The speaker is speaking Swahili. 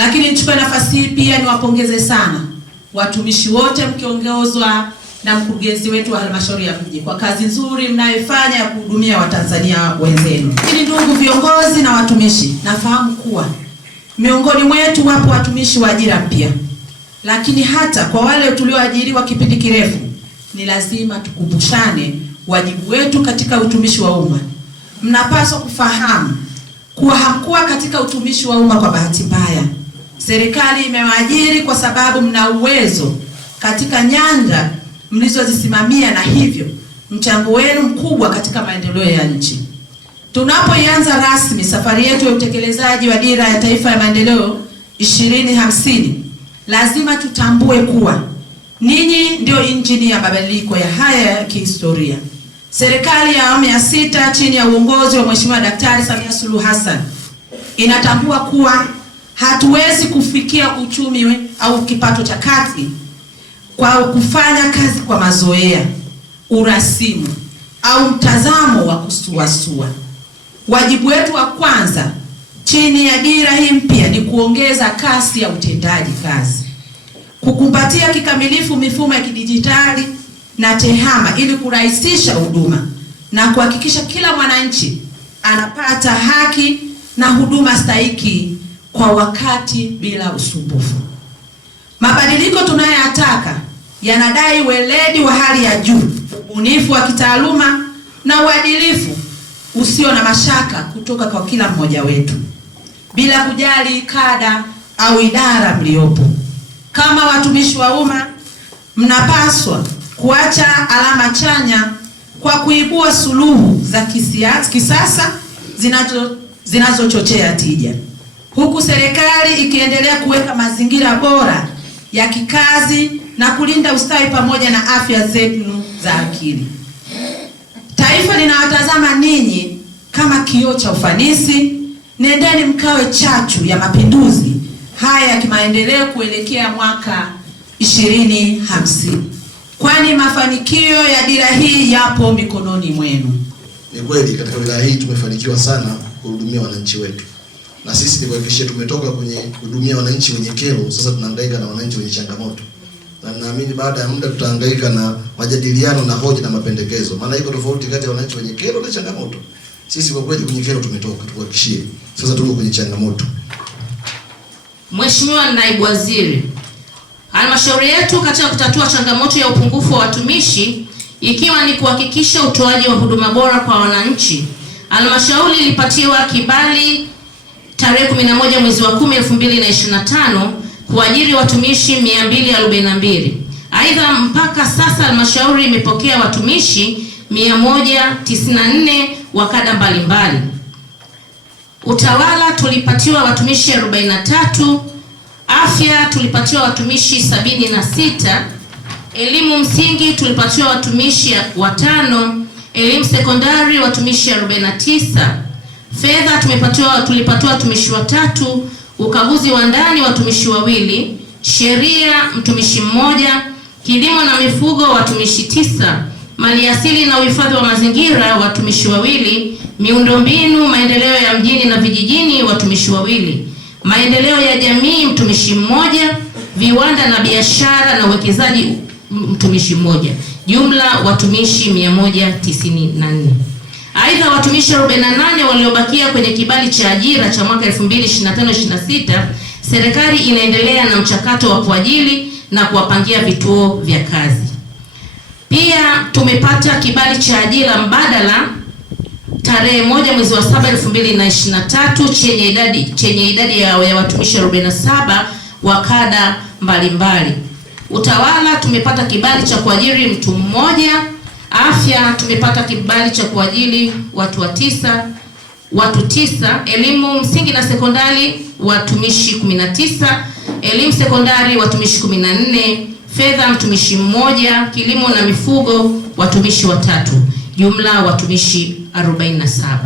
Lakini nichukue nafasi hii pia niwapongeze sana watumishi wote mkiongozwa na mkurugenzi wetu wa halmashauri ya mji kwa kazi nzuri mnayofanya ya kuhudumia Watanzania wenzenu. Lakini ndugu viongozi na watumishi, nafahamu kuwa miongoni mwetu wapo watumishi wa ajira mpya. Lakini hata kwa wale tulioajiriwa kipindi kirefu, ni lazima tukumbushane wajibu wetu katika utumishi wa umma. Mnapaswa kufahamu kuwa hamkuwa katika utumishi wa umma kwa bahati mbaya. Serikali imewaajiri kwa sababu mna uwezo katika nyanja mlizozisimamia, na hivyo mchango wenu mkubwa katika maendeleo ya nchi. Tunapoianza rasmi safari yetu ya utekelezaji wa Dira ya Taifa ya Maendeleo 2050, lazima tutambue kuwa ninyi ndio injini ya mabadiliko ya haya ya kihistoria. Serikali ya awamu ya 6 chini ya uongozi wa Mheshimiwa Daktari Samia Suluhu Hassan inatambua kuwa hatuwezi kufikia uchumi au kipato cha kati kwa kufanya kazi kwa mazoea, urasimu au mtazamo wa kusuasua. Wajibu wetu wa kwanza chini ya dira hii mpya ni kuongeza kasi ya utendaji kazi, kukumbatia kikamilifu mifumo ya kidijitali na tehama ili kurahisisha huduma na kuhakikisha kila mwananchi anapata haki na huduma stahiki kwa wakati bila usumbufu. Mabadiliko tunayoyataka yanadai weledi wa hali ya juu, ubunifu wa kitaaluma na uadilifu usio na mashaka kutoka kwa kila mmoja wetu, bila kujali kada au idara mliopo. Kama watumishi wa umma, mnapaswa kuacha alama chanya kwa kuibua suluhu za kisasa zinazochochea tija, huku serikali ikiendelea kuweka mazingira bora ya kikazi na kulinda ustawi pamoja na afya zenu za akili. Taifa linawatazama ninyi kama kioo cha ufanisi. Nendeni mkawe chachu ya mapinduzi haya ya kimaendeleo kuelekea mwaka 2050, kwani mafanikio ya dira hii yapo mikononi mwenu. Ni kweli katika wilaya hii tumefanikiwa sana kuhudumia wananchi wetu. Na sisi nikuhakikishia tumetoka kwenye kuhudumia wananchi wenye kero, sasa tunahangaika na wananchi wenye changamoto. Na naamini baada ya muda tutahangaika na majadiliano na hoja na mapendekezo. Maana iko tofauti kati ya wananchi wenye kero na changamoto. Sisi kwa kweli kwenye kero tumetoka, tukuhakikishie. Sasa tuko kwenye changamoto. Mheshimiwa Naibu Waziri, halmashauri yetu katika kutatua changamoto ya upungufu wa watumishi, ikiwa ni kuhakikisha utoaji wa huduma bora kwa wananchi, halmashauri ilipatiwa kibali tarehe 11 mwezi wa 10 2025 kuajiri watumishi 242. Aidha, mpaka sasa halmashauri imepokea watumishi 194 wa kada mbalimbali. Utawala tulipatiwa watumishi 43, afya tulipatiwa watumishi 76, elimu msingi tulipatiwa watumishi 5, elimu sekondari watumishi 49, fedha tulipatiwa watumishi 3, ukaguzi wa ndani watumishi 2, sheria mtumishi 1, kilimo na mifugo watumishi 9, maliasili na uhifadhi wa mazingira watumishi 2, miundombinu maendeleo ya mjini na vijijini watumishi 2, maendeleo ya jamii mtumishi 1, viwanda na biashara na uwekezaji mtumishi 1, jumla watumishi 194. Aidha, watumishi 48 waliobakia kwenye kibali cha ajira cha mwaka 2025-26, serikali inaendelea na mchakato wa kuajili na kuwapangia vituo vya kazi. Pia tumepata kibali cha ajira mbadala tarehe 1 mwezi wa 7 2023 chenye idadi ya watumishi 47 wa kada mbalimbali. Utawala tumepata kibali cha kuajiri mtu mmoja. Afya tumepata kibali cha kuajiri watu 9. Elimu msingi na sekondari watumishi 19, elimu sekondari watumishi 14, fedha mtumishi 1, kilimo na mifugo watumishi 3, jumla watumishi 47.